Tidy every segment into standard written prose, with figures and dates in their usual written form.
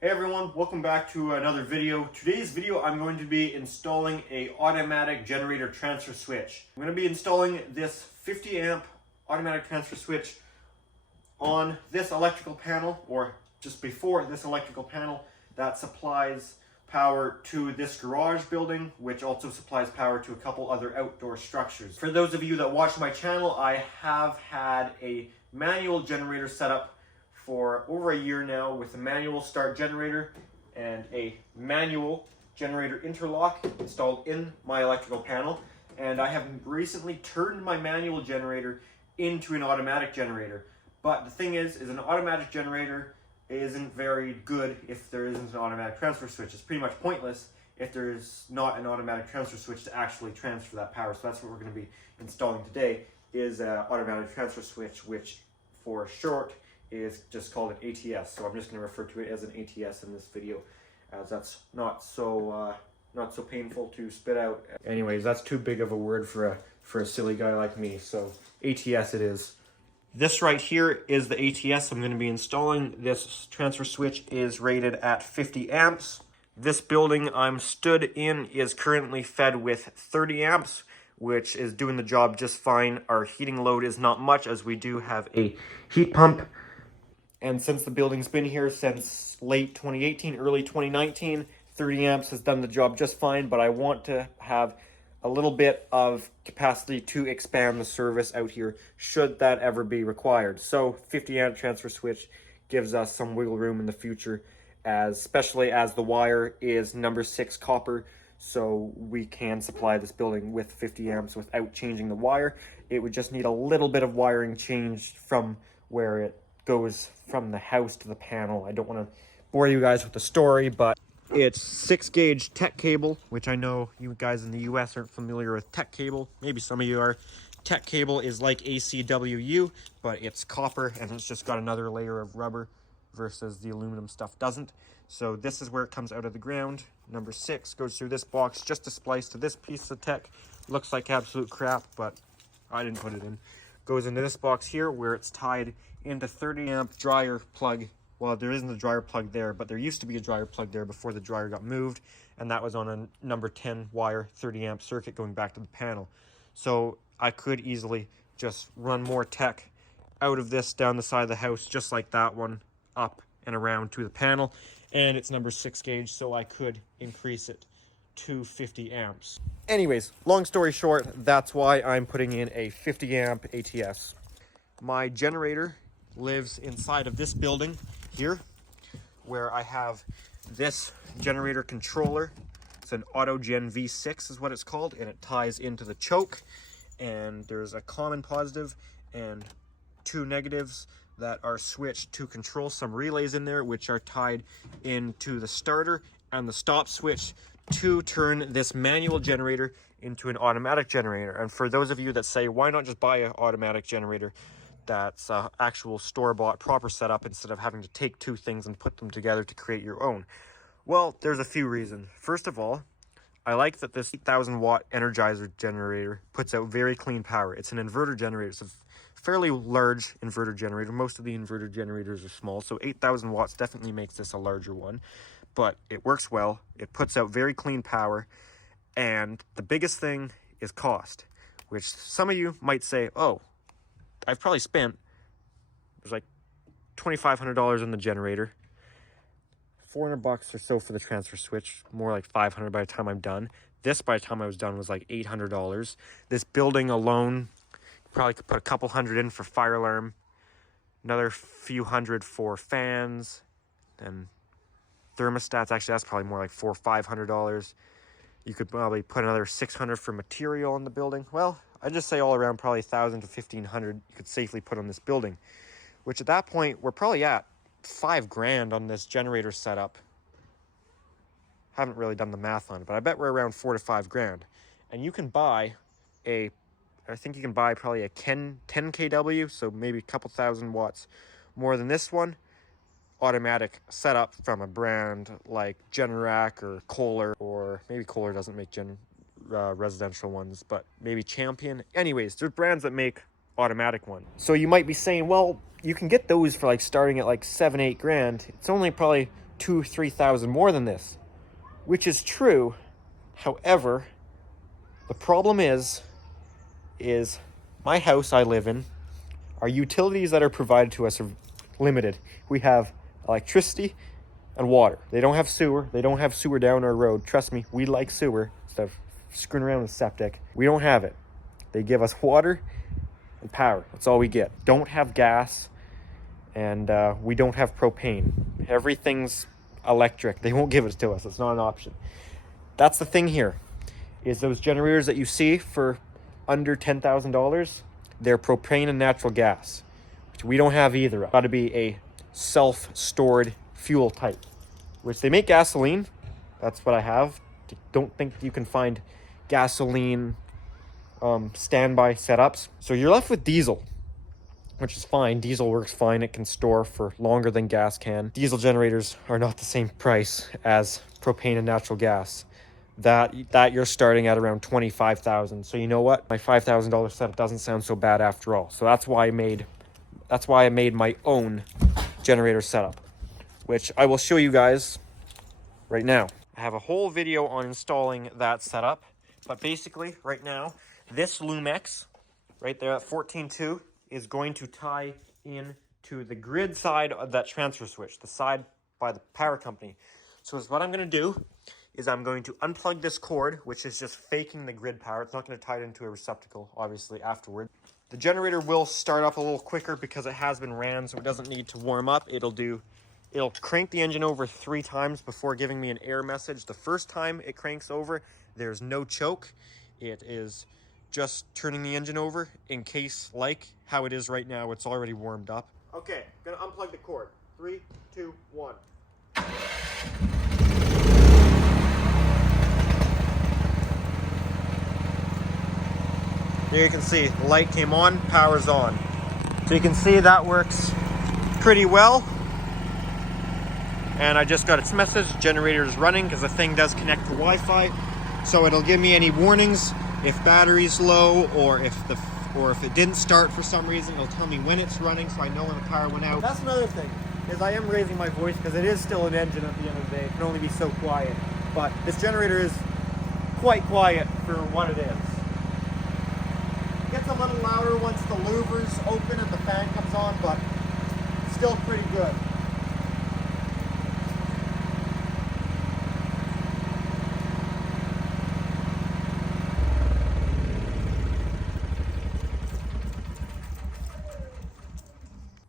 Hey everyone, welcome back to another video. Today's video I'm going to be installing a automatic generator transfer switch. I'm going to be installing this 50 amp automatic transfer switch on this electrical panel, or just before this electrical panel, that supplies power to this garage building, which also supplies power to a couple other outdoor structures. For those of you that watch my channel, I have had a manual generator set up for over a year now with a manual start generator and a manual generator interlock installed in my electrical panel. And I have recently turned my manual generator into an automatic generator. But the thing is an automatic generator isn't very good if there isn't an automatic transfer switch. It's pretty much pointless if there's not an automatic transfer switch to actually transfer that power. So that's what we're going to be installing today, is an automatic transfer switch, which for short is just called an ATS. So I'm just going to refer to it as an ATS in this video, as that's not so painful to spit out. Anyways, that's too big of a word for a silly guy like me. So ATS it is. This right here is the ATS I'm going to be installing. This transfer switch is rated at 50 amps. This building I'm stood in is currently fed with 30 amps, which is doing the job just fine. Our heating load is not much, as we do have a heat pump. And since the building's been here since late 2018, early 2019, 30 amps has done the job just fine, but I want to have a little bit of capacity to expand the service out here should that ever be required. So 50 amp transfer switch gives us some wiggle room in the future, especially as the wire is number 6 copper, so we can supply this building with 50 amps without changing the wire. It would just need a little bit of wiring changed from where it goes from the house to the panel. I don't want to bore you guys with the story, but it's 6-gauge tech cable, which I know you guys in the US aren't familiar with tech cable. Maybe some of you are. Tech cable is like ACWU, but it's copper and it's just got another layer of rubber versus the aluminum stuff doesn't. So this is where it comes out of the ground. Number 6 goes through this box just to splice to this piece of tech. Looks like absolute crap, but I didn't put it in. Goes into this box here where it's tied into 30 amp dryer plug. Well, there isn't a dryer plug there, but there used to be a dryer plug there before the dryer got moved, and that was on a number 10 wire 30 amp circuit going back to the panel. So I could easily just run more tech out of this down the side of the house, just like that one, up and around to the panel. And it's number 6 gauge, so I could increase it to 50 amps. Anyways, long story short, that's why I'm putting in a 50 amp ATS. My generator lives inside of this building here, where I have this generator controller. It's an AutoGen V6 is what it's called, and it ties into the choke, and there's a common positive and 2 negatives that are switched to control some relays in there, which are tied into the starter and the stop switch to turn this manual generator into an automatic generator. And for those of you that say, why not just buy an automatic generator that's actual store-bought proper setup instead of having to take 2 things and put them together to create your own? Well, there's a few reasons. First of all, I like that this 8,000 watt Energizer generator puts out very clean power. It's an inverter generator. It's a fairly large inverter generator. Most of the inverter generators are small, so 8,000 watts definitely makes this a larger one. But it works well. It puts out very clean power. And the biggest thing is cost, which some of you might say, oh, I've probably spent, it was like $2,500 on the generator, $400 or so for the transfer switch, more like $500 by the time I'm done. This, by the time I was done, was like $800. This building alone, probably could put a couple hundred in for fire alarm, another few hundred for fans, and thermostats. Actually, that's probably more like $400 or $500. You could probably put another $600 for material in the building. Well, I'd just say all around probably $1,000 to $1,500 you could safely put on this building, which at that point we're probably at $5,000 on this generator setup. Haven't really done the math on it, but I bet we're around $4,000 to $5,000. And you can buy I think you can buy probably a 10 kW, so maybe a couple thousand watts more than this one, automatic setup from a brand like Generac or Kohler, or maybe Kohler doesn't make residential ones, but maybe Champion. Anyways, there's brands that make automatic one. So you might be saying, well, you can get those for like starting at like $7-8 grand. It's only probably 2,000-3,000 more than this, which is true. However, the problem is my house I live in, our utilities that are provided to us are limited. We have electricity and water. They don't have sewer. They don't have sewer down our road. Trust me, we like sewer instead of screwing around with septic. We don't have it. They give us water and power. That's all we get. Don't have gas, and we don't have propane. Everything's electric. They won't give it to us. It's not an option. That's the thing here, is those generators that you see for under $10,000, they're propane and natural gas, which we don't have either. Got to be a self-stored fuel type, which they make gasoline. That's what I have. Don't think you can find gasoline standby setups. So you're left with diesel, which is fine. Diesel works fine. It can store for longer than gas can. Diesel generators are not the same price as propane and natural gas. That you're starting at around $25,000. So you know what? My $5,000 setup doesn't sound so bad after all. So that's why I made my own generator setup, which I will show you guys right now. I have a whole video on installing that setup, but basically right now, this Lumex right there at 14.2 is going to tie in to the grid side of that transfer switch, the side by the power company. So what I'm going to do is I'm going to unplug this cord, which is just faking the grid power. It's not going to tie it into a receptacle, obviously, afterward. The generator will start up a little quicker because it has been ran, so it doesn't need to warm up. It'll crank the engine over 3 times before giving me an error message. The first time it cranks over, there's no choke. It is just turning the engine over in case, like how it is right now, it's already warmed up. Okay, gonna unplug the cord. 3, 2, 1. There you can see, the light came on, power's on. So you can see that works pretty well. And I just got its message, generator is running, because the thing does connect to Wi-Fi. So it'll give me any warnings if battery's low, or if it didn't start for some reason. It'll tell me when it's running, so I know when the power went out. That's another thing, is I am raising my voice because it is still an engine at the end of the day. It can only be so quiet. But this generator is quite quiet for what it is. It gets a little louder once the louver's open and the fan comes on, but still pretty good.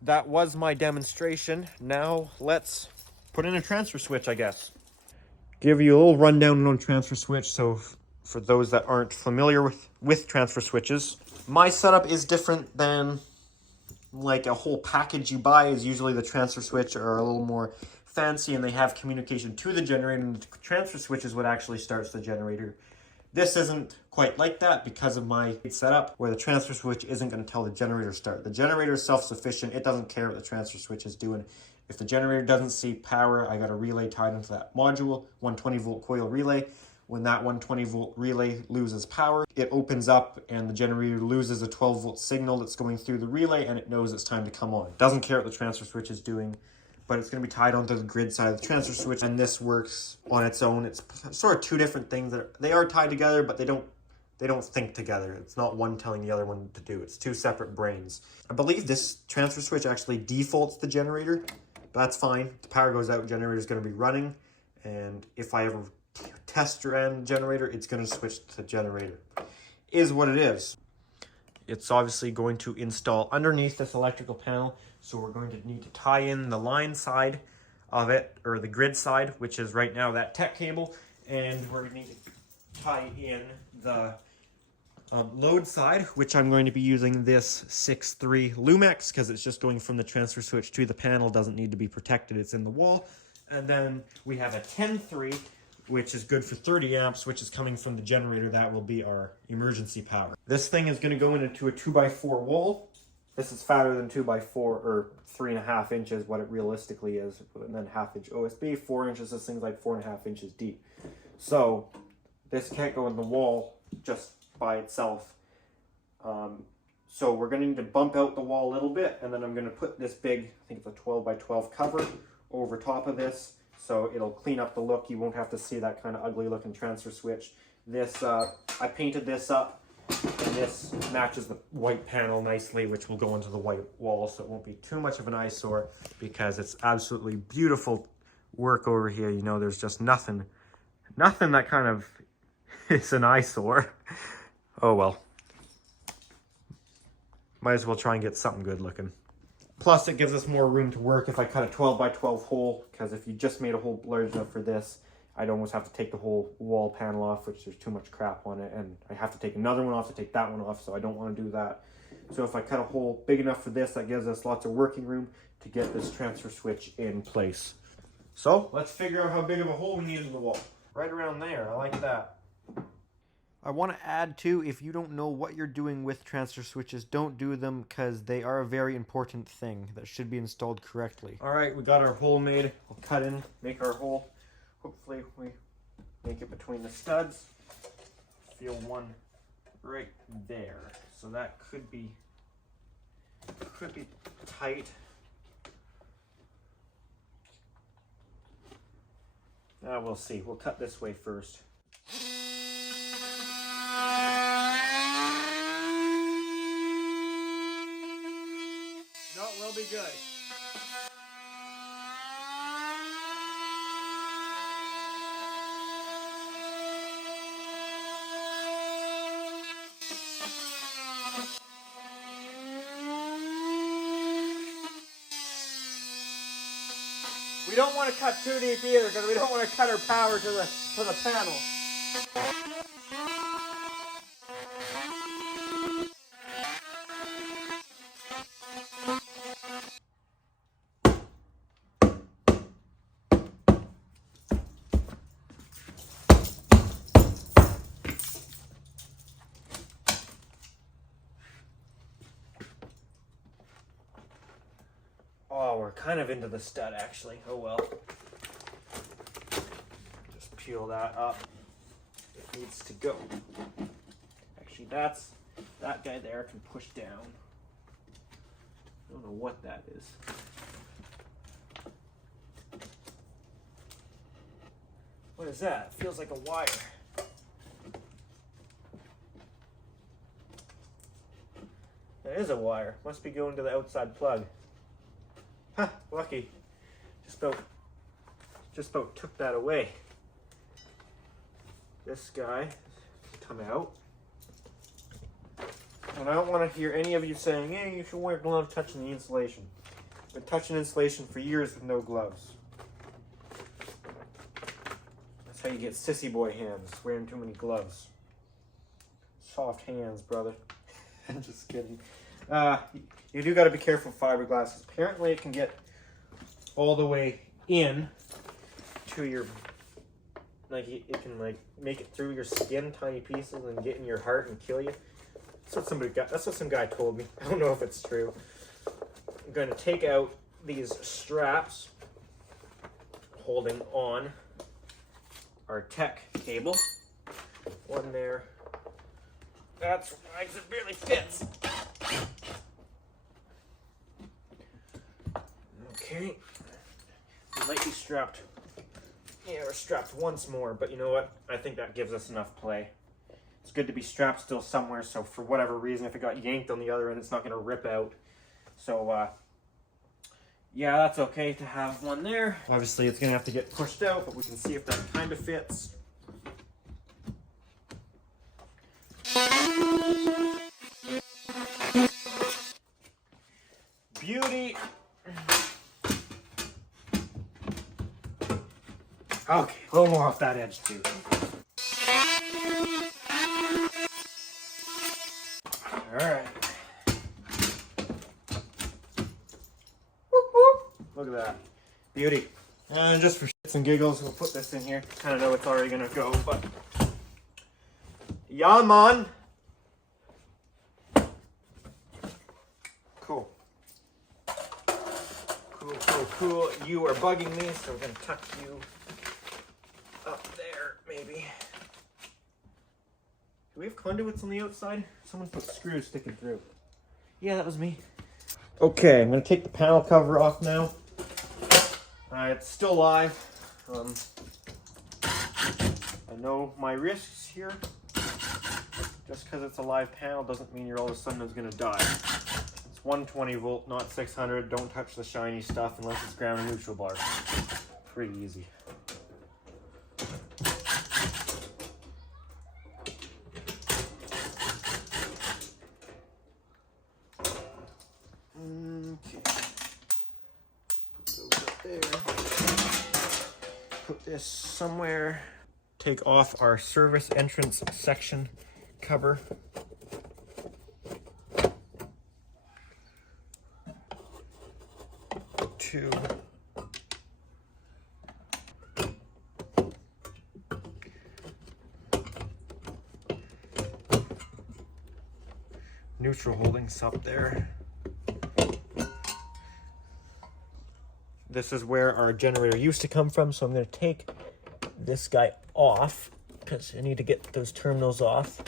That was my demonstration. Now let's put in a transfer switch, I guess. Give you a little rundown on transfer switch. So for those that aren't familiar with transfer switches, my setup is different than like a whole package you buy. Is usually the transfer switch are a little more fancy and they have communication to the generator, and the transfer switch is what actually starts the generator. This isn't quite like that because of my setup, where the transfer switch isn't going to tell the generator to start. The generator is self-sufficient. It doesn't care what the transfer switch is doing. If the generator doesn't see power, I got a relay tied into that module, 120-volt coil relay. When that 120-volt relay loses power, it opens up and the generator loses a 12-volt signal that's going through the relay, and it knows it's time to come on. It doesn't care what the transfer switch is doing, but it's going to be tied onto the grid side of the transfer switch, and this works on its own. It's sort of 2 different things. They are tied together, but they don't think together. It's not one telling the other one what to do. It's 2 separate brains. I believe this transfer switch actually defaults the generator, but that's fine. If the power goes out, the generator is going to be running, and if I ever test run generator, it's going to switch to generator. Is what it is. It's obviously going to install underneath this electrical panel, so we're going to need to tie in the line side of it, or the grid side, which is right now that tech cable, and we're going to need to tie in the load side, which I'm going to be using this 6.3 Lumex, because it's just going from the transfer switch to the panel, doesn't need to be protected, it's in the wall. And then we have a 10.3, which is good for 30 amps, which is coming from the generator. That will be our emergency power. This thing is going to go into a 2x4 wall. This is fatter than 2x4, or 3.5 inches, what it realistically is, and then 1/2 inch OSB, 4 inches, this thing's like 4.5 inches deep. So this can't go in the wall just by itself. So we're going to need to bump out the wall a little bit, and then I'm going to put this big, I think it's a 12x12 cover over top of this, So it'll clean up the look. You won't have to see that kind of ugly looking transfer switch. This, I painted this up, and this matches the white panel nicely, which will go into the white wall, so it won't be too much of an eyesore, because it's absolutely beautiful work over here. You know, there's just nothing that kind of is an eyesore. Oh well. Might as well try and get something good looking. Plus, it gives us more room to work if I cut a 12 by 12 hole, because if you just made a hole large enough for this, I'd almost have to take the whole wall panel off, which there's too much crap on it, and I have to take another one off to take that one off, so I don't want to do that. So if I cut a hole big enough for this, that gives us lots of working room to get this transfer switch in place. So let's figure out how big of a hole we need in the wall. Right around there, I like that. I want to add too, if you don't know what you're doing with transfer switches, don't do them, because they are a very important thing that should be installed correctly. Alright, we got our hole made. We'll cut in, make our hole. Hopefully we make it between the studs. Feel one right there. So that could be tight. We'll see. We'll cut this way first. No, it will be good. We don't want to cut too deep either, because we don't want to cut our power to the panel. Oh, we're kind of into the stud actually. Oh well. Just peel that up. It needs to go. Actually, that guy there can push down. I don't know what that is. What is that? It feels like a wire. That is a wire. Must be going to the outside plug. Huh, lucky. Just about took that away. This guy come out. And I don't want to hear any of you saying, hey, you should wear gloves touching the insulation. I've been touching insulation for years with no gloves. That's how you get sissy boy hands, wearing too many gloves. Soft hands, brother. I'm just kidding. You do got to be careful with fiberglass. Apparently it can get all the way in to your, like it can like make it through your skin, tiny pieces, and get in your heart and kill you. That's what some guy told me. I don't know if it's true. I'm going to take out these straps holding on our tech cable. One there. That's right, it barely fits. Okay. We might be strapped. Yeah, we're strapped once more, but you know what? I think that gives us enough play. It's good to be strapped still somewhere, so for whatever reason, if it got yanked on the other end, it's not going to rip out. So, yeah, that's okay to have one there. Obviously, it's going to have to get pushed out, but we can see if that kind of fits. Beauty. Okay, a little more off that edge too. Alright. Look at that. Beauty. And just for shits and giggles, we'll put this in here. Kind of know it's already going to go, but... Yeah, man. Cool. Cool, cool, cool. You are bugging me, so we're going to tuck you up there, maybe. Do we have conduits on the outside? Someone put screws sticking through. Yeah, that was me. Okay, I'm going to take the panel cover off now. It's still live. I know my risks here. Just because it's a live panel doesn't mean you're all of a sudden it's going to die. It's 120 volt, not 600. Don't touch the shiny stuff unless it's ground and neutral bar. Pretty easy. Okay. Put those up there. Put this somewhere. Take off our service entrance section cover. Two. Neutral holdings up there. This is where our generator used to come from, so I'm going to take this guy off because I need to get those terminals off.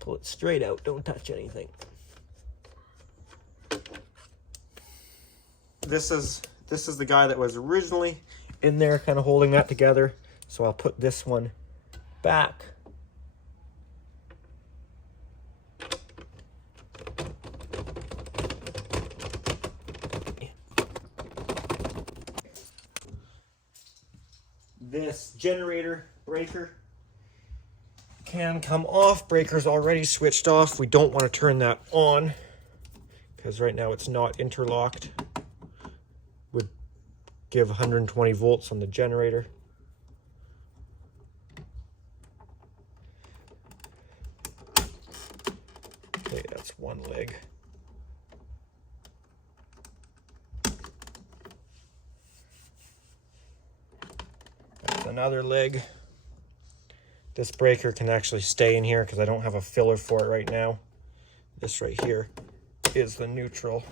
Pull it straight out, don't touch anything. This is the guy that was originally in there kind of holding that together, so I'll put this one back. This generator breaker can come off. Breaker's already switched off. We don't want to turn that on because right now it's not interlocked. Would give 120 volts on the generator. Okay, that's one leg. Another leg. This breaker can actually stay in here because I don't have a filler for it right now. This right here is the neutral.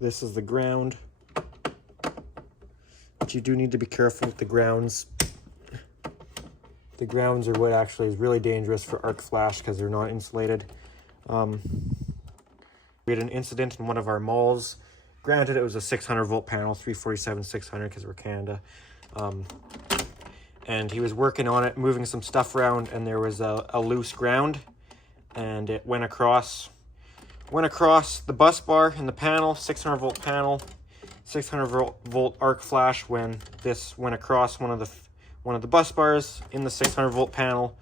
This is the ground. But you do need to be careful with the grounds. The grounds are what actually is really dangerous for arc flash because they're not insulated. We had an incident in one of our malls. Granted, it was a 600 volt panel, 347 600 because we're Canada. And he was working on it, moving some stuff around, and there was a loose ground, and it went across the bus bar in the panel, 600 volt panel, 600 volt arc flash when this went across one of the bus bars in the 600 volt panel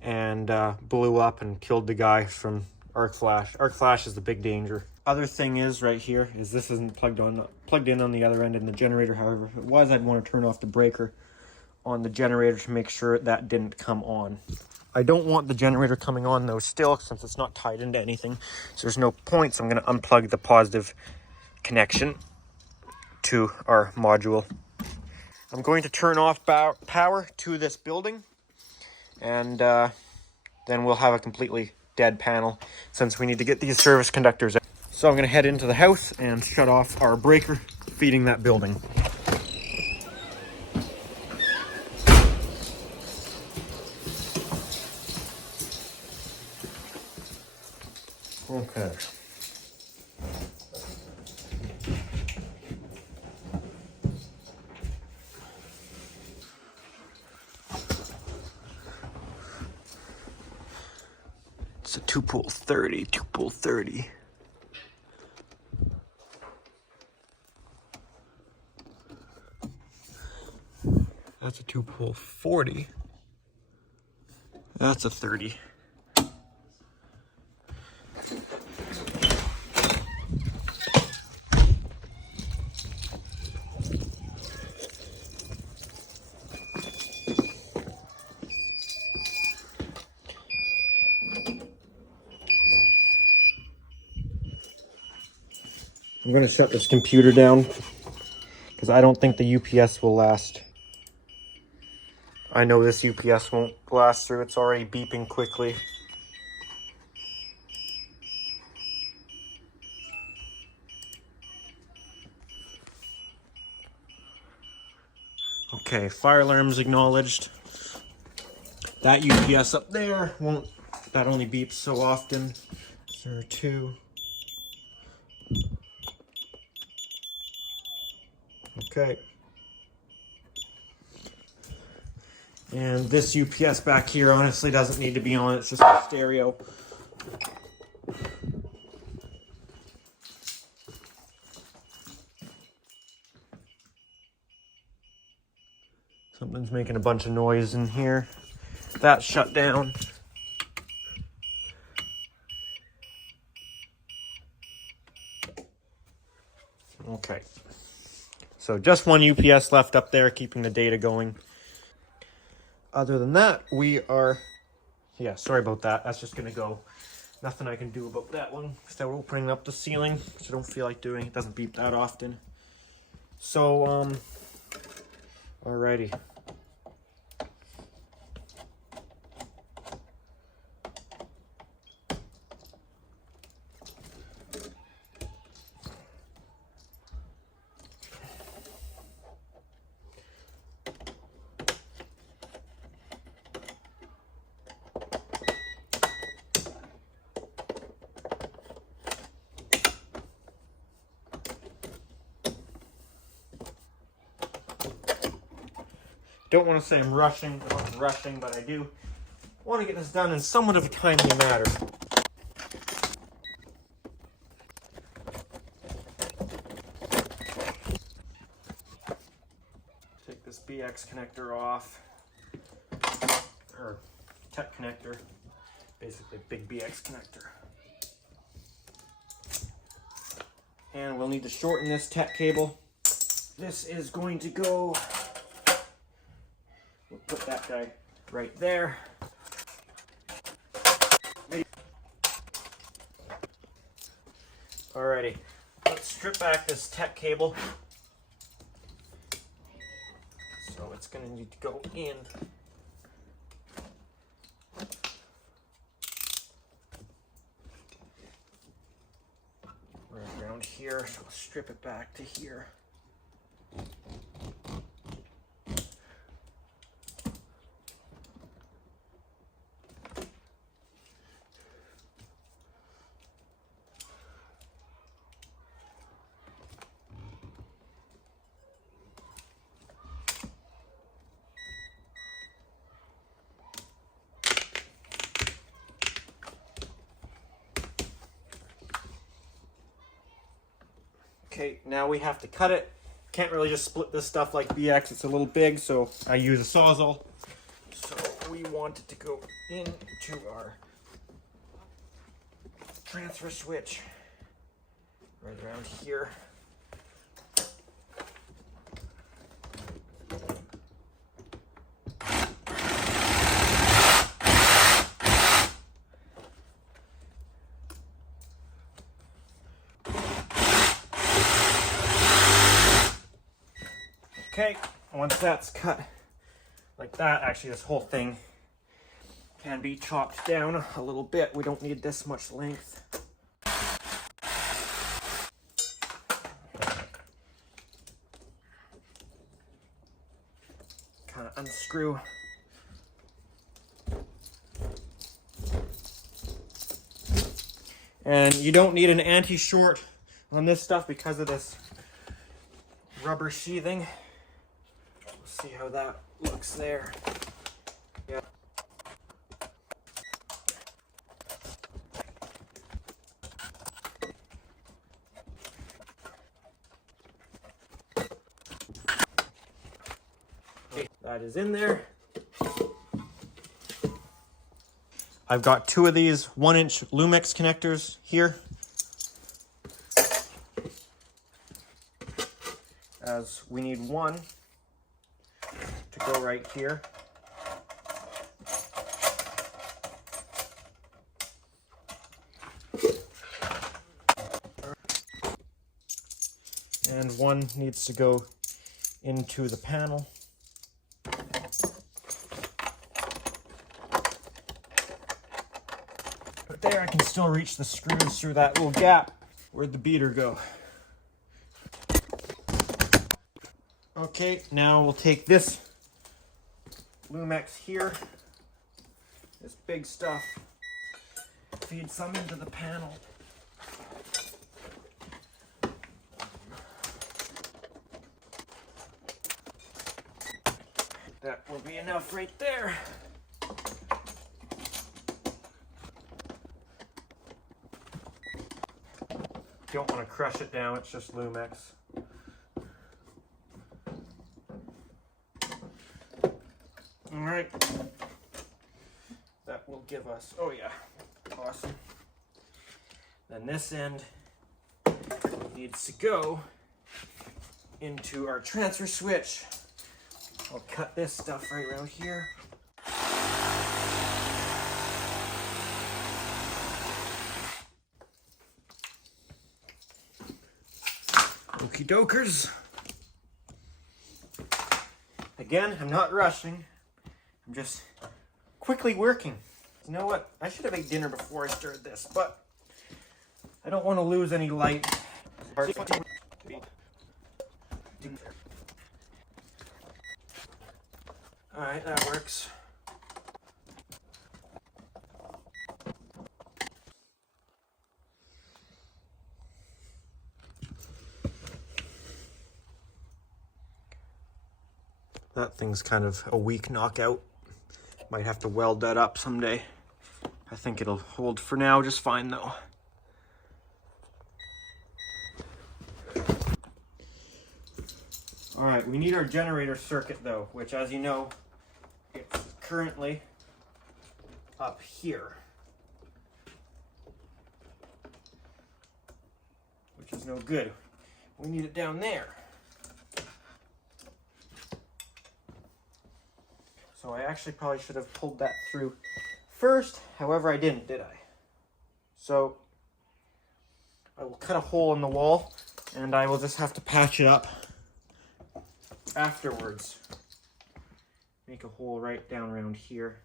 and blew up and killed the guy from arc flash. Arc flash is the big danger. Other thing is right here is this isn't plugged in on the other end in the generator. However, if it was, I'd want to turn off the breaker on the generator to make sure that didn't come on. I don't want the generator coming on though still, since it's not tied into anything. So there's no point, so I'm going to unplug the positive connection to our module. I'm going to turn off power to this building, and then we'll have a completely dead panel since we need to get these service conductors out. So I'm going to head into the house and shut off our breaker feeding that building. Okay. It's a 2-pole 30, 2-pole 30. That's a 2-pole 40. That's a 30. I'm going to shut this computer down because I don't think the UPS will last. I know this UPS won't blast through. It's already beeping quickly. Okay, fire alarm's acknowledged. That UPS up there won't, that only beeps so often. 02. Okay. And this UPS back here honestly doesn't need to be on, it's just a stereo. Something's making a bunch of noise in here. That's shut down. Okay. So just one UPS left up there keeping the data going. Other than that, we are... Yeah, sorry about that. That's just going to go. Nothing I can do about that one without opening up the ceiling, which I don't feel like doing. It doesn't beep that often. So, alrighty. Don't want to say I'm rushing, but I do want to get this done in somewhat of a timely manner. Take this BX connector off, or tech connector, basically big BX connector. And we'll need to shorten this tech cable. This is going to go... We'll put that guy right there. Alrighty, let's strip back this tech cable. So it's going to need to go in. Right around here, so I'll strip it back to here. Okay, now we have to cut it. Can't really just split this stuff like BX, it's a little big, so I use a Sawzall. So we want it to go into our transfer switch right around here. Okay, once that's cut like that, actually this whole thing can be chopped down a little bit. We don't need this much length. Kind of unscrew. And you don't need an anti-short on this stuff because of this rubber sheathing. See how that looks there. Yeah. Okay, that is in there. I've got two of these 1-inch Lumix connectors here. As we need one to go right here. And one needs to go into the panel. But there I can still reach the screws through that little gap. Where'd the beater go? Okay, now we'll take this Lumex here, this big stuff, feed some into the panel. That will be enough right there. Don't want to crush it down, it's just Lumex. Alright. That will give us, oh yeah, awesome. Then this end needs to go into our transfer switch. I'll cut this stuff right around here. Okie dokers. Again, I'm not rushing. I'm just quickly working. You know what? I should have ate dinner before I started this, but I don't want to lose any light. Alright, that works. That thing's kind of a weak knockout. Might have to weld that up someday. I think it'll hold for now just fine though. Alright, we need our generator circuit though, which as you know, it's currently up here. Which is no good. We need it down there. So I actually probably should have pulled that through first, however I didn't, did I? So I will cut a hole in the wall and I will just have to patch it up afterwards. Make a hole right down around here.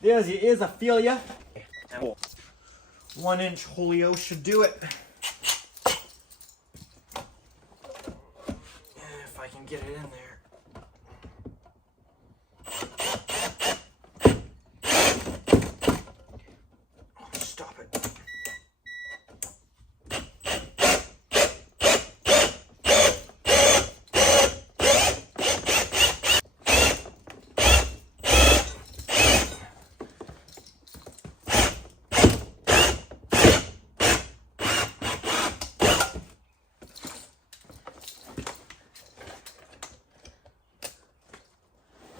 There's your ears, I feel ya. 1 inch holio should do it. If I can get it in there. Oh, stop it.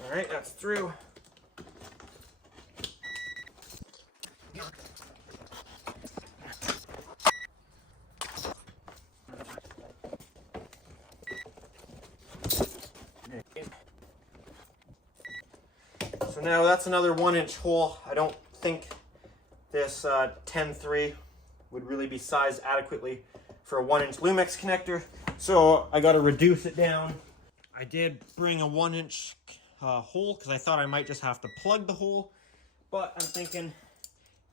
Alright, that's through. So now that's another 1 inch hole. I don't think this 10-3 would really be sized adequately for a 1 inch Lumex connector. So I got to reduce it down. I did bring a 1 inch hole because I thought I might just have to plug the hole, but I'm thinking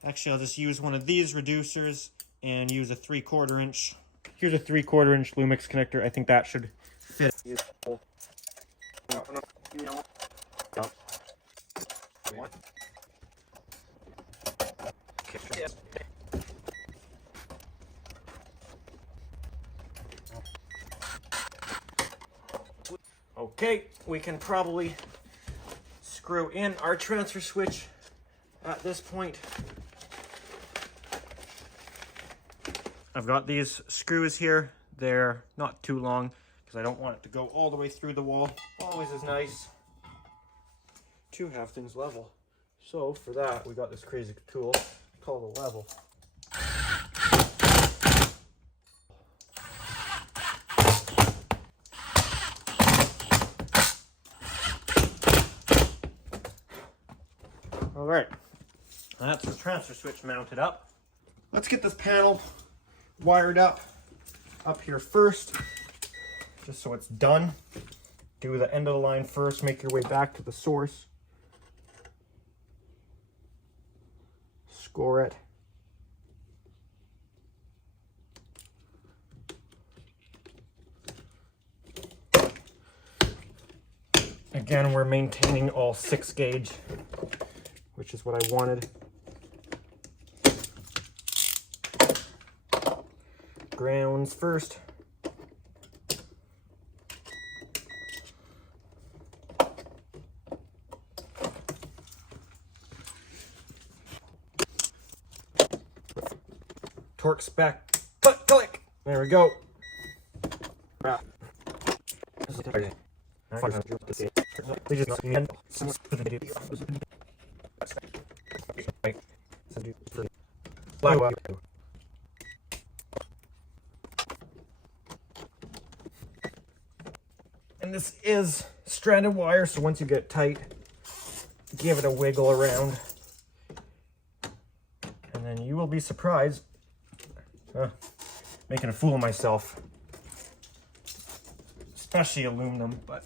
actually I'll just use one of these reducers and use a 3/4 inch. Here's a 3/4 inch Lumex connector. I think that should fit. Okay, we can probably screw in our transfer switch at this point. I've got these screws here. They're not too long because I don't want it to go all the way through the wall. Always is nice to have things level. So for that, we got this crazy tool called a level. All right, that's the transfer switch mounted up. Let's get this panel wired up here first, just so it's done. do the end of the line first, make your way back to the source. Score it. Again, we're maintaining all 6 gauge, which is what I wanted. Grounds first. Torque spec, click. There we go. And this is stranded wire, so once you get it tight, give it a wiggle around. And then you will be surprised. Making a fool of myself. Especially aluminum, but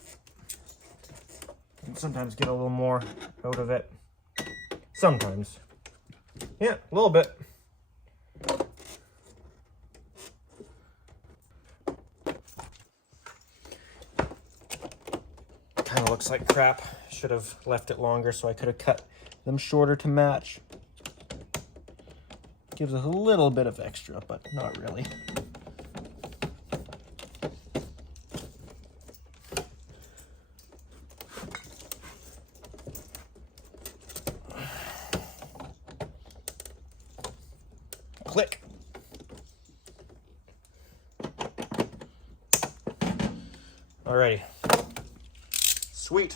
you can sometimes get a little more out of it. Sometimes. Yeah, a little bit. Kind of looks like crap. Should have left it longer so I could have cut them shorter to match. Gives us a little bit of extra, but not really. Click. Alrighty. Sweet.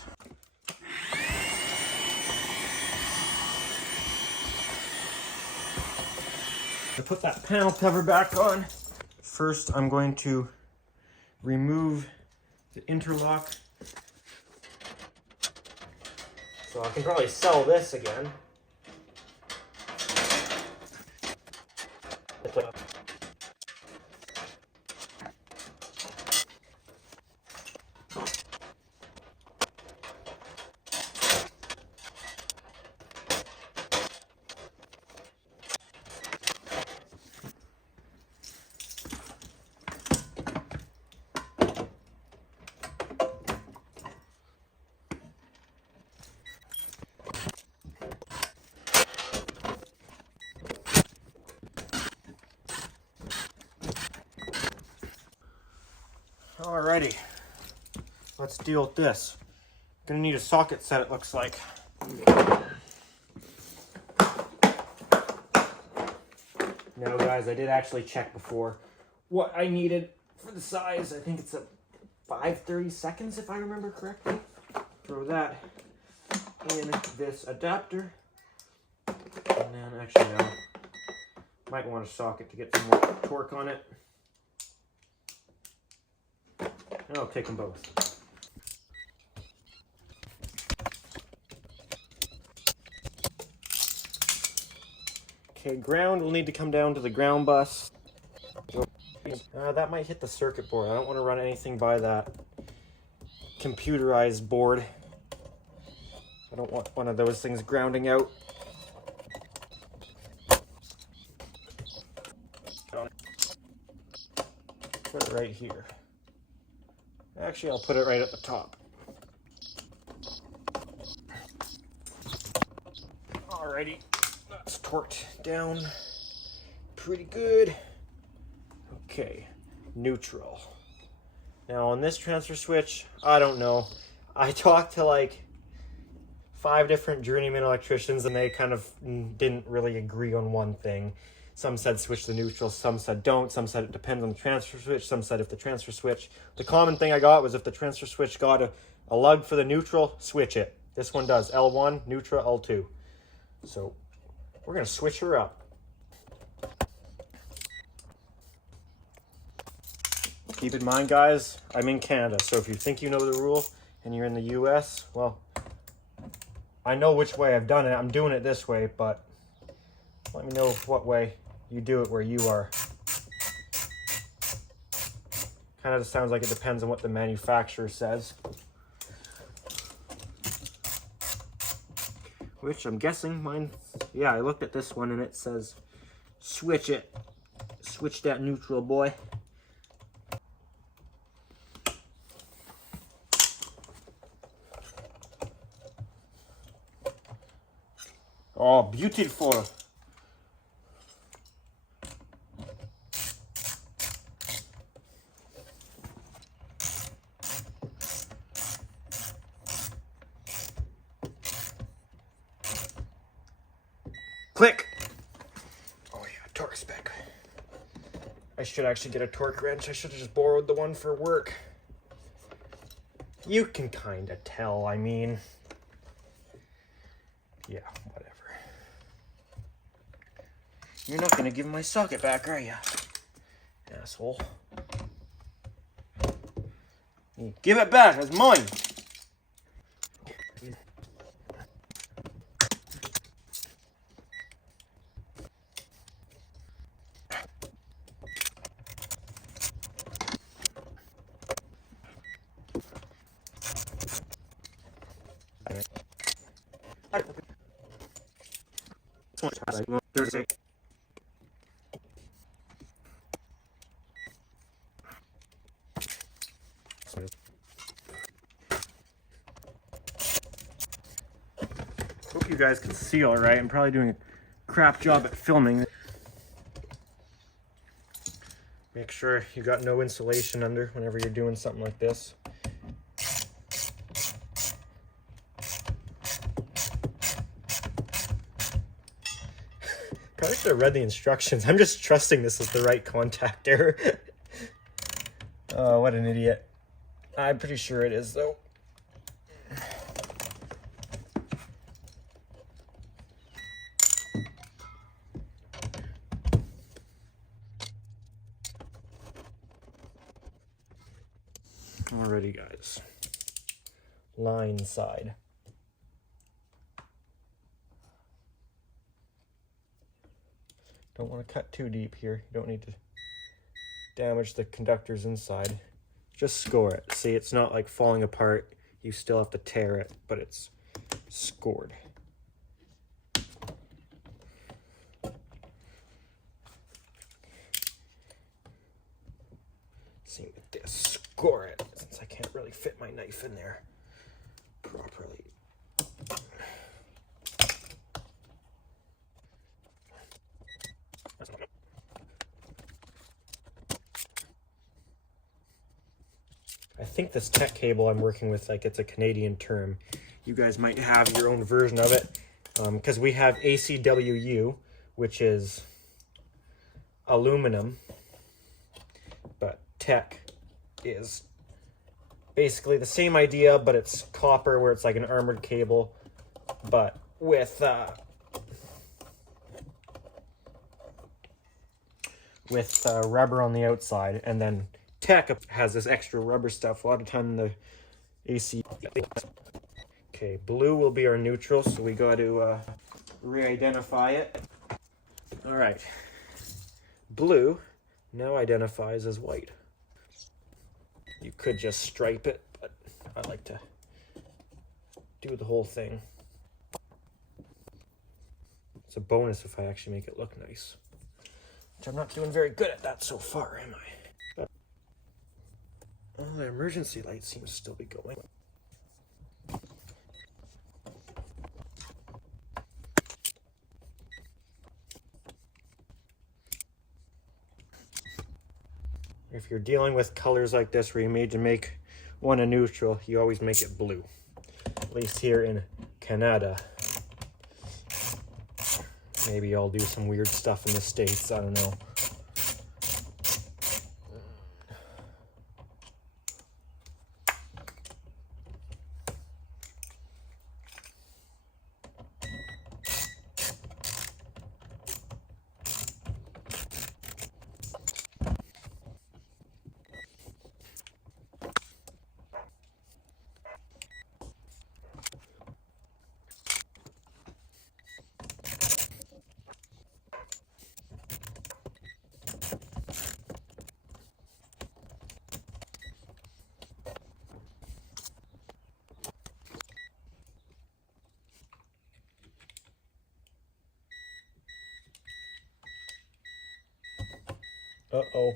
To put that panel cover back on, first I'm going to remove the interlock. So I can probably sell this again. Alrighty, let's deal with this. Gonna need a socket set, it looks like. No guys, I did actually check before what I needed for the size. I think it's a 5/32 if I remember correctly. Throw that in this adapter. And then actually no, might want a socket to get some more torque on it. And I'll take them both. Okay, ground will need to come down to the ground bus. That might hit the circuit board. I don't want to run anything by that computerized board. I don't want one of those things grounding out. Put it right here. Actually, I'll put it right at the top. Alrighty, that's torqued down pretty good. Okay, neutral. Now on this transfer switch, I don't know. I talked to like 5 different journeyman electricians and they kind of didn't really agree on one thing. Some said switch the neutral, some said don't, some said it depends on the transfer switch, some said if the transfer switch. The common thing I got was if the transfer switch got a lug for the neutral, switch it. This one does, L1, neutral, L2. So we're gonna switch her up. Keep in mind guys, I'm in Canada, so if you think you know the rule and you're in the US, well, I know which way I've done it. I'm doing it this way, but let me know what way you do it where you are. Kind of sounds like it depends on what the manufacturer says. which I'm guessing mine, yeah, I looked at this one and it says switch it. Switch that neutral, boy. Oh, beautiful. Click. Oh yeah, torque spec. I should actually get a torque wrench. I should have just borrowed the one for work. You can kind of tell, I mean. Yeah, whatever. You're not gonna give my socket back, are you? Asshole. Give it back, it's mine! Hope you guys can see all right. I'm probably doing a crap job at filming. Make sure you got no insulation under whenever you're doing something like this. Probably should have read the instructions. I'm just trusting this is the right contactor. Oh, what an idiot. I'm pretty sure it is, though. Alrighty, guys. Line side. Don't want to cut too deep here. You don't need to damage the conductors inside. Just score it. See, it's not like falling apart. You still have to tear it, but it's scored. Same with this. Score it, since I can't really fit my knife in there properly. I think this tech cable I'm working with, like, it's a Canadian term. You guys might have your own version of it, because we have ACWU, which is aluminum, but tech is basically the same idea, but it's copper, where it's like an armored cable, but with rubber on the outside, and then tech has this extra rubber stuff. A lot of time the AC. Okay, blue will be our neutral, so we got to re-identify it. All right, blue now identifies as white. You could just stripe it, but I like to do the whole thing. It's a bonus if I actually make it look nice, which I'm not doing very good at that so far, am I? Oh, the emergency light seems to still be going. If you're dealing with colors like this where you made to make one a neutral, you always make it blue. At least here in Canada. Maybe I'll do some weird stuff in the States, I don't know. Uh-oh.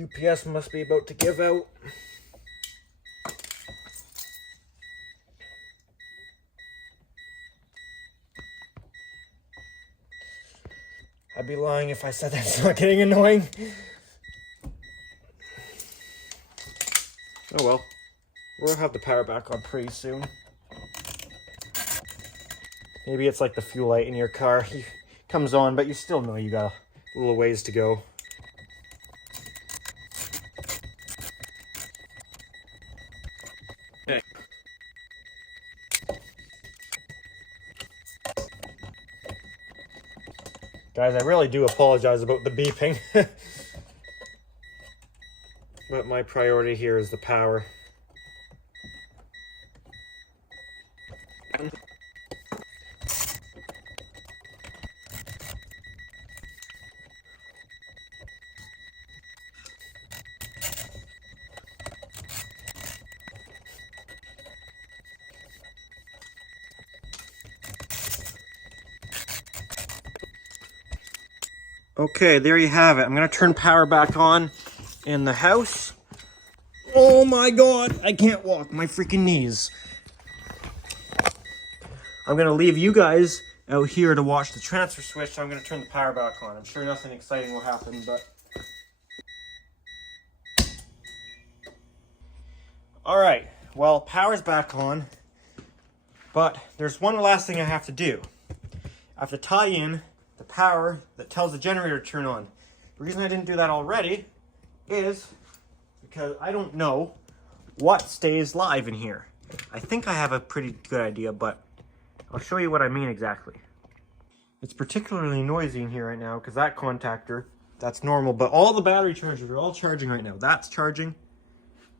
UPS must be about to give out. I'd be lying if I said that's not getting annoying. Oh well. We'll have the power back on pretty soon. Maybe it's like the fuel light in your car. It comes on, but you still know you got a little ways to go. Okay. Guys, I really do apologize about the beeping. But my priority here is the power. Okay, there you have it. I'm gonna turn power back on in the house. Oh my god, I can't walk, my freaking knees. I'm gonna leave you guys out here to watch the transfer switch, so I'm gonna turn the power back on. I'm sure nothing exciting will happen, but... Alright, well, power's back on, but there's one last thing I have to do. I have to tie in the power that tells the generator to turn on. The reason I didn't do that already is because I don't know what stays live in here. I think I have a pretty good idea, but I'll show you what I mean exactly. It's particularly noisy in here right now because that contactor, that's normal, but all the battery chargers are all charging right now. That's charging.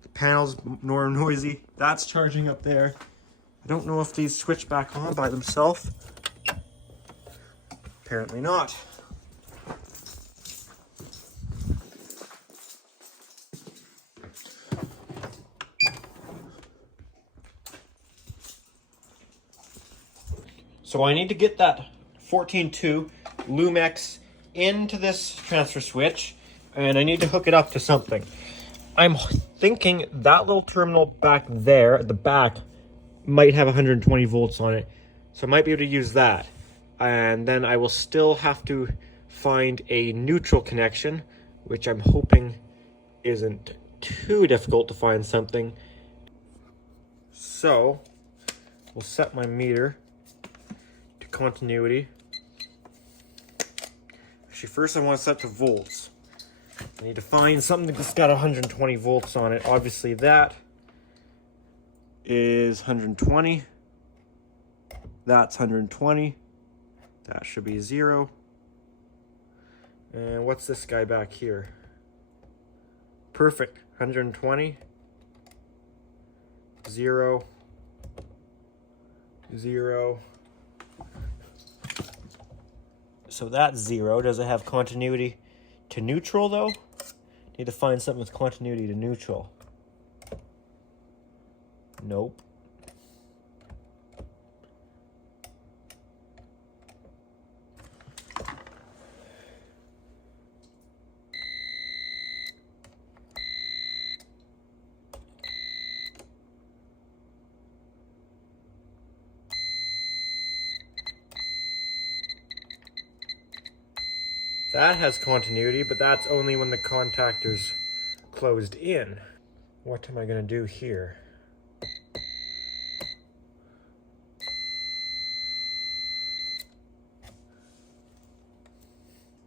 The panel's more noisy. That's charging up there. I don't know if these switch back on by themselves. Apparently not. So I need to get that 14.2 Lumex into this transfer switch, and I need to hook it up to something. I'm thinking that little terminal back there at the back might have 120 volts on it, so I might be able to use that. And then I will still have to find a neutral connection, which I'm hoping isn't too difficult to find something. So we'll set my meter to continuity. Actually, first I want to set to volts. I need to find something that's got 120 volts on it. Obviously that is 120. That's 120. That should be 0. And what's this guy back here? Perfect. 120. 0. 0. So that's 0. Does it have continuity to neutral though? Need to find something with continuity to neutral. Nope. That has continuity, but that's only when the contactor's closed in. What am I going to do here?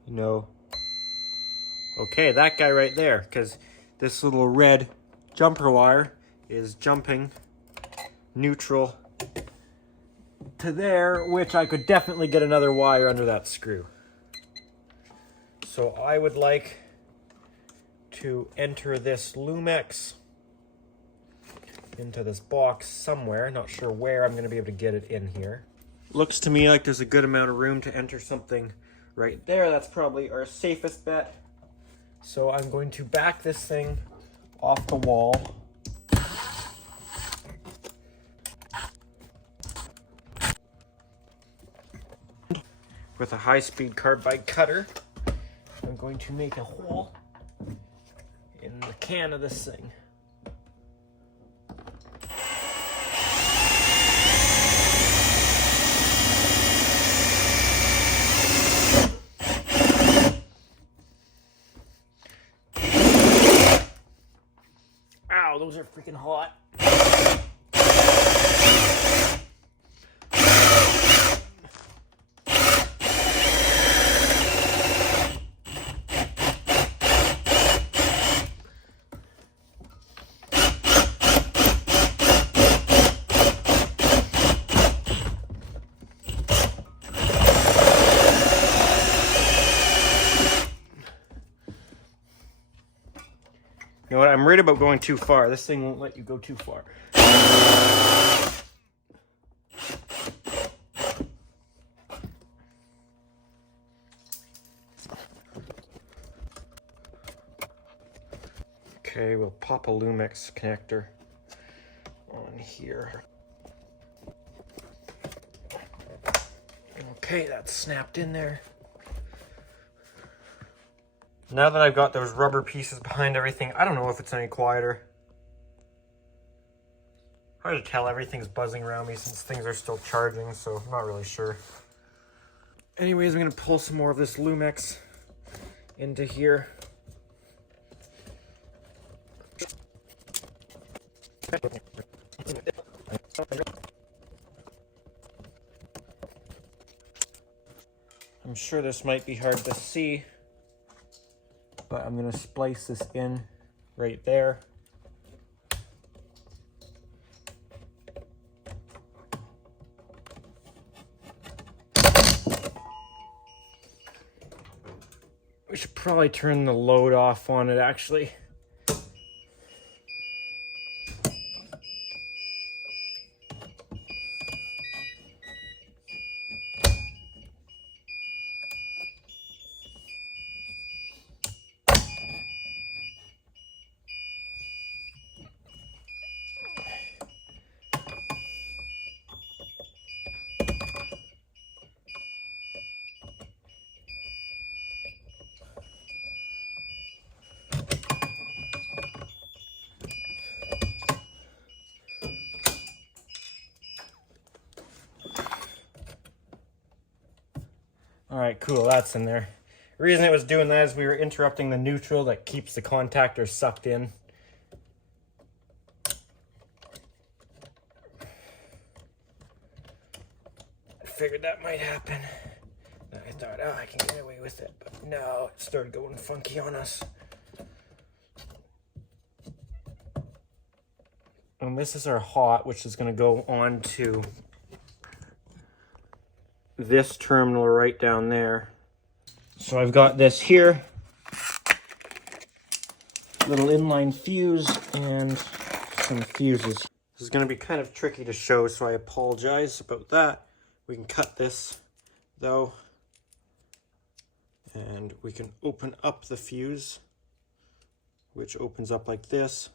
No. Okay, that guy right there, because this little red jumper wire is jumping neutral to there, which I could definitely get another wire under that screw. So I would like to enter this Lumex into this box somewhere. Not sure where I'm going to be able to get it in here. Looks to me like there's a good amount of room to enter something right there. That's probably our safest bet. So I'm going to back this thing off the wall. With a high-speed carbide cutter, I'm going to make a hole in the can of this thing. Ow, those are freaking hot. You know what? I'm worried about going too far. This thing won't let you go too far. Okay, we'll pop a Lumix connector on here. Okay, that's snapped in there. Now that I've got those rubber pieces behind everything, I don't know if it's any quieter. Hard to tell, everything's buzzing around me since things are still charging, so I'm not really sure. Anyways, I'm gonna pull some more of this Lumix into here. I'm sure this might be hard to see, but I'm gonna splice this in right there. We should probably turn the load off on it actually. All right, cool, that's in there. The reason it was doing that is we were interrupting the neutral that keeps the contactor sucked in. I figured that might happen. I thought, oh, I can get away with it, but no, it started going funky on us. And this is our hot, which is gonna go on to this terminal right down there. So I've got this here, little inline fuse and some fuses. This is going to be kind of tricky to show, so I apologize about that. We can cut this though, and we can open up the fuse, which opens up like this.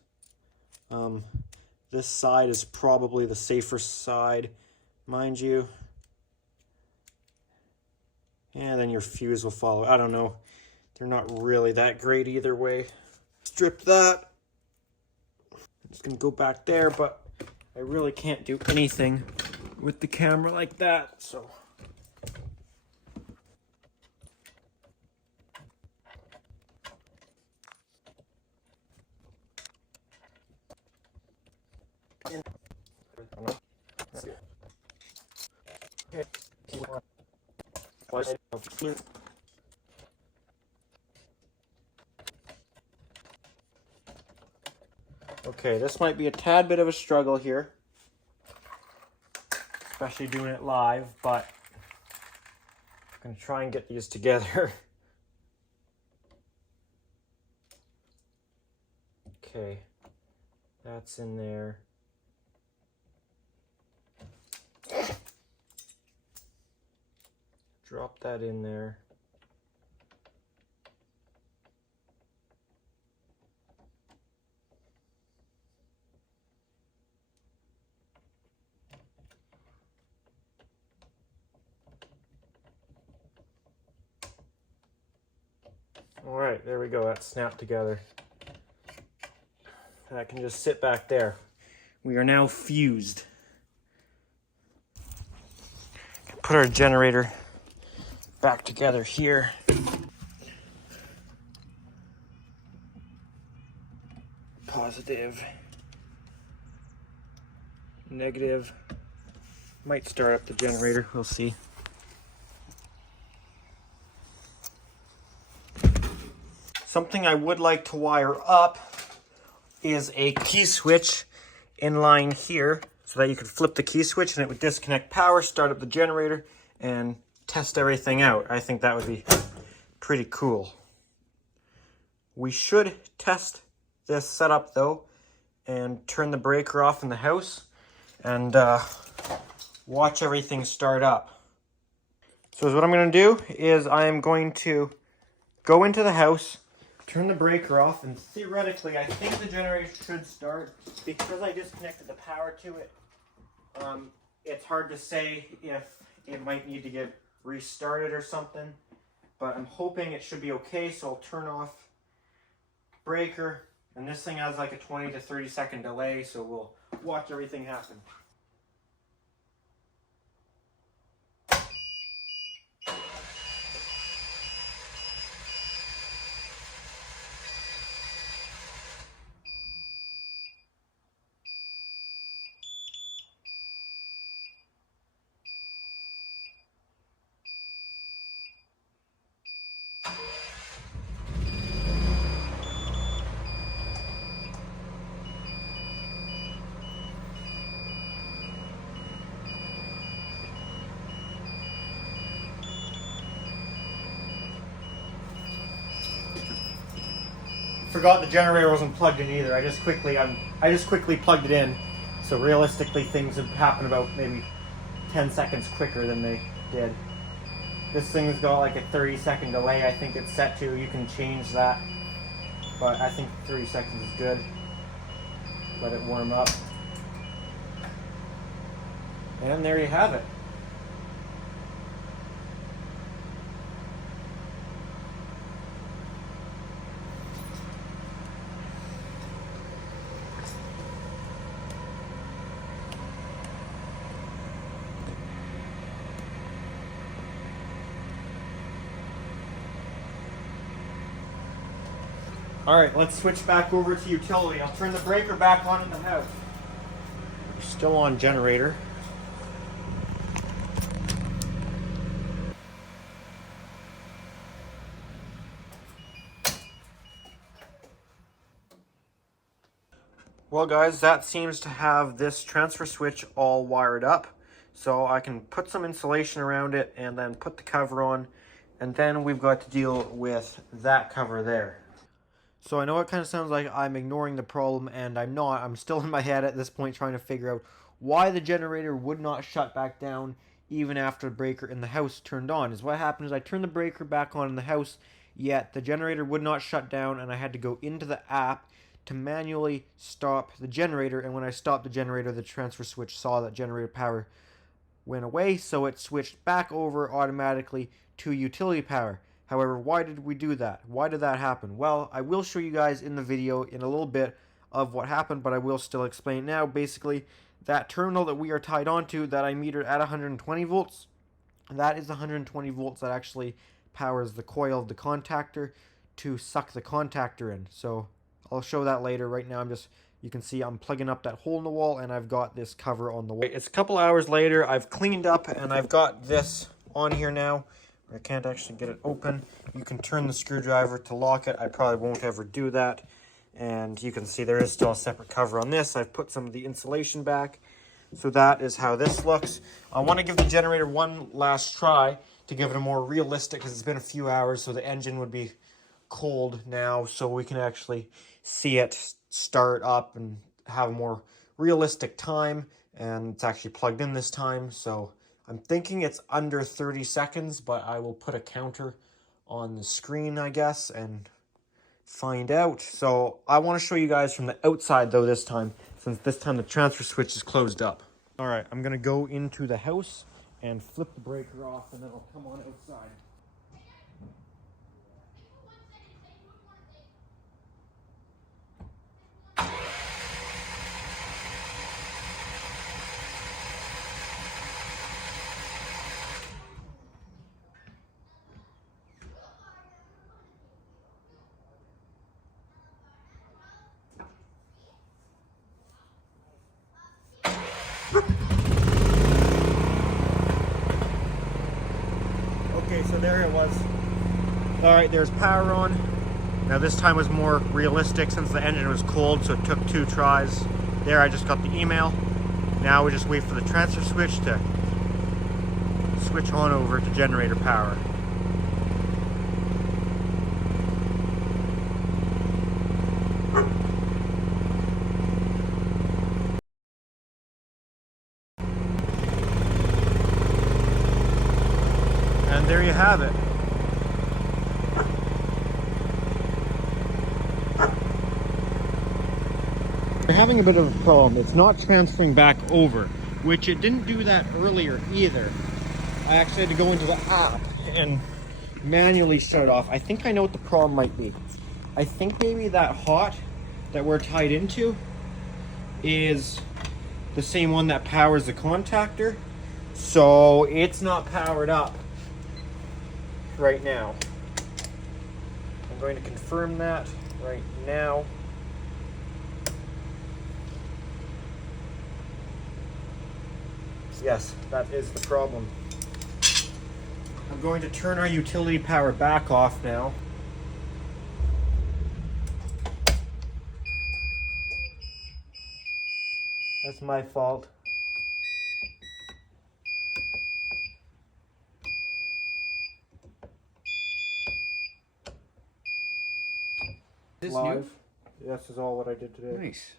This side is probably the safer side, mind you. And then your fuse will follow. I don't know. They're not really that great either way. Strip that. I'm just going to go back there, but I really can't do anything with the camera like that, so. Okay, this might be a tad bit of a struggle here, especially doing it live, but I'm going to try and get these together. Okay, that's in there. Drop that in there. right, there we go. That's snapped together. That can just sit back there. We are now fused. Put our generator back together here. Positive. Negative. Might start up the generator, we'll see. Something I would like to wire up is a key switch in line here so that you could flip the key switch and it would disconnect power, start up the generator, and test everything out. I think that would be pretty cool. We should test this setup though and turn the breaker off in the house and watch everything start up. So what I'm going to do is I am going to go into the house, turn the breaker off, and theoretically I think the generator should start. Because I disconnected the power to it, it's hard to say if it might need to get restarted or something, but I'm hoping it should be okay. So I'll turn off breaker, and this thing has like a 20 to 30 second delay, so we'll watch everything happen. Forgot the generator wasn't plugged in either. I just quickly plugged it in. So realistically, things have happened about maybe 10 seconds quicker than they did. This thing's got like a 30-second delay. I think it's set to. You can change that, but I think 30 seconds is good. Let it warm up, and there you have it. Alright, let's switch back over to utility. I'll turn the breaker back on in the house. Still on generator. Well guys, that seems to have this transfer switch all wired up. So I can put some insulation around it and then put the cover on. And then we've got to deal with that cover there. So I know it kind of sounds like I'm ignoring the problem, and I'm not. I'm still in my head at this point trying to figure out why the generator would not shut back down even after the breaker in the house turned on. Is what happened is I turned the breaker back on in the house, yet the generator would not shut down, and I had to go into the app to manually stop the generator. And when I stopped the generator, the transfer switch saw that generator power went away, so it switched back over automatically to utility power. However, why did we do that? Why did that happen? Well, I will show you guys in the video in a little bit of what happened, but I will still explain now. Basically, that terminal that we are tied onto that I metered at 120 volts, that is 120 volts that actually powers the coil of the contactor to suck the contactor in. So I'll show that later. Right now you can see I'm plugging up that hole in the wall, and I've got this cover on the wall. It's a couple hours later. I've cleaned up and I've got this on here now. I can't actually get it open. You can turn the screwdriver to lock it. I probably won't ever do that. And you can see there is still a separate cover on this. I've put some of the insulation back. So that is how this looks. I want to give the generator one last try to give it a more realistic, because it's been a few hours, so the engine would be cold now, so we can actually see it start up and have a more realistic time. And it's actually plugged in this time, so I'm thinking it's under 30 seconds, but I will put a counter on the screen, I guess, and find out. So I want to show you guys from the outside, though, this time, since this time the transfer switch is closed up. All right, I'm going to go into the house and flip the breaker off, and then I'll come on outside. So there it was. All right, there's power on. Now this time was more realistic since the engine was cold, so it took 2 tries. There, I just got the email. Now we just wait for the transfer switch to switch on over to generator power. And there you have it. We're having a bit of a problem. It's not transferring back over, which it didn't do that earlier either. I actually had to go into the app and manually shut it off. I think I know what the problem might be. I think maybe that hot that we're tied into is the same one that powers the contactor. So it's not powered up right now. I'm going to confirm that right now. Yes, that is the problem. I'm going to turn our utility power back off now. That's my fault. This Live. new? This is all what I did today. Nice.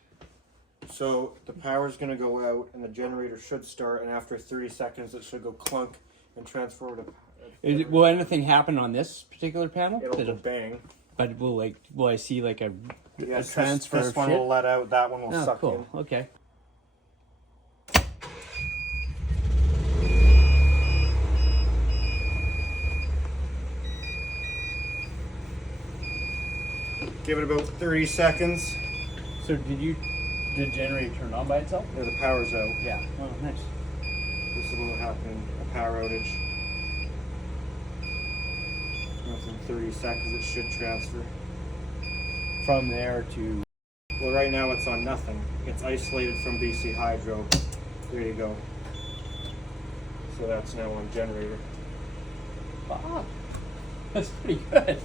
So the power's going to go out and the generator should start, and after 30 seconds it should go clunk and transfer over to... Will anything happen on this particular panel? It'll go bang. But will I see like a Yes, transfer this of one shit? will let out, that one will Oh, suck cool. in. Okay. Give it about 30 seconds. So did the generator turn on by itself? Yeah, the power's out. Yeah. Oh, nice. This is what will happen, a power outage. Within 30 seconds it should transfer. From there to... Well, right now it's on nothing. It's isolated from BC Hydro. There you go. So that's now on generator. Wow. That's pretty good.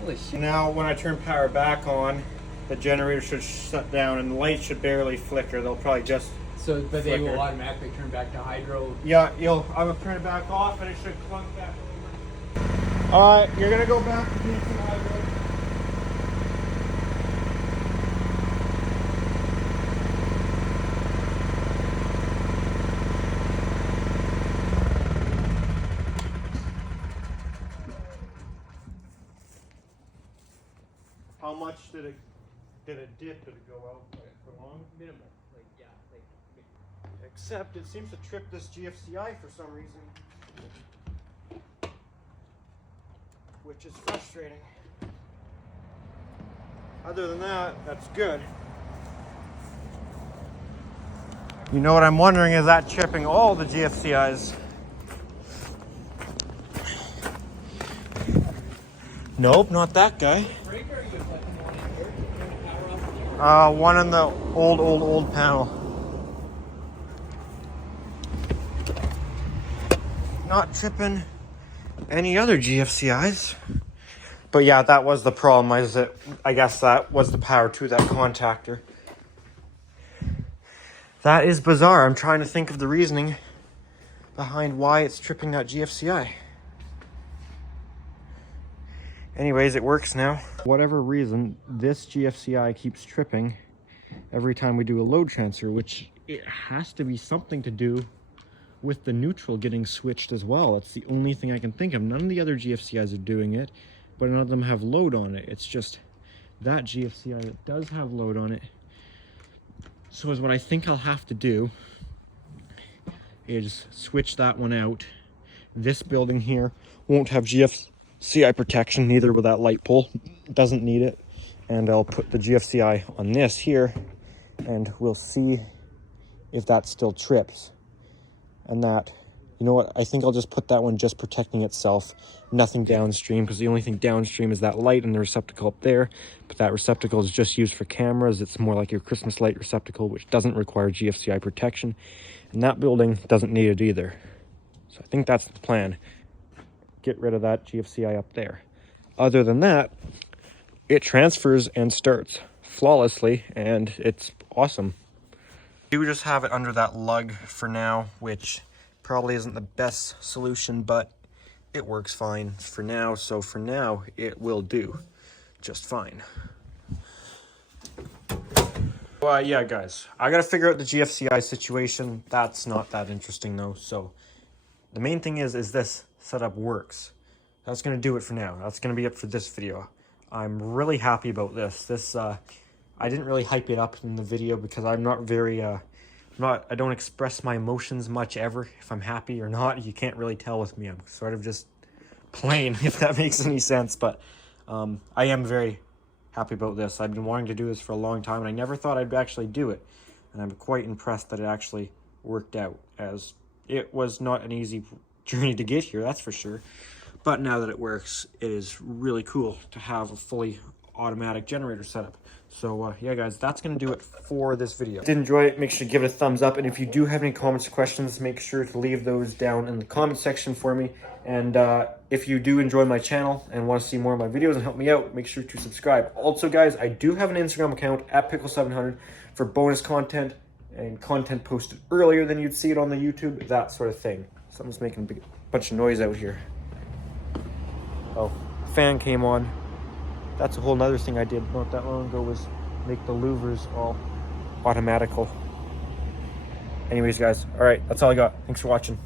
Holy shit. Now when I turn power back on, the generator should shut down and the lights should barely flicker. They'll probably just So, but they flicker. will automatically turn back to hydro. Yeah, I'm gonna turn it back off and it should clunk back over. Alright, you're gonna go back to BC Hydro. How much did it dip? Did it go out for long? Minimal. Like, yeah. Except it seems to trip this GFCI for some reason. Which is frustrating. Other than that, that's good. You know what I'm wondering, is that tripping all the GFCIs? Nope, not that guy. One in the old panel. Not tripping any other GFCIs. But yeah, that was the problem. I guess that was the power to that contactor. That is bizarre. I'm trying to think of the reasoning behind why it's tripping that GFCI. Anyways, it works now. Whatever reason, this GFCI keeps tripping every time we do a load transfer, which it has to be something to do with the neutral getting switched as well. That's the only thing I can think of. None of the other GFCIs are doing it, but none of them have load on it. It's just that GFCI that does have load on it. So is what I think I'll have to do is switch that one out. This building here won't have GFCI protection, neither will that light pole. It doesn't need it. And I'll put the GFCI on this here, and we'll see if that still trips. And that, you know what, I think I'll just put that one just protecting itself, nothing downstream, because the only thing downstream is that light and the receptacle up there. But that receptacle is just used for cameras. It's more like your Christmas light receptacle, which doesn't require GFCI protection. And that building doesn't need it either. So I think that's the plan. get rid of that GFCI up there. Other than that, it transfers and starts flawlessly, and it's awesome. I do just have it under that lug for now, which probably isn't the best solution, but it works fine for now. So for now, it will do just fine. Yeah, guys, I gotta figure out the GFCI situation. That's not that interesting though. So the main thing is this setup works. That's gonna do it for now. That's gonna be it for this video. I'm really happy about this. I didn't really hype it up in the video because I'm not very, I don't express my emotions much ever. If I'm happy or not, you can't really tell with me. I'm sort of just plain, if that makes any sense. But I am very happy about this. I've been wanting to do this for a long time, and I never thought I'd actually do it. And I'm quite impressed that it actually worked out, as it was not an easy journey to get here, that's for sure. But now that it works, it is really cool to have a fully automatic generator setup. So yeah, guys, that's going to do it for this video. If you did enjoy it, make sure to give it a thumbs up. And if you do have any comments or questions, make sure to leave those down in the comment section for me. And if you do enjoy my channel and want to see more of my videos and help me out, make sure to subscribe. Also, guys, I do have an Instagram account at Pickle700 for bonus content and content posted earlier than you'd see it on the YouTube, that sort of thing. Someone's making a bunch of noise out here. Oh, fan came on. That's a whole nother thing I did not that long ago, was make the louvers all automatical. Anyways, guys, all right, that's all I got. Thanks for watching.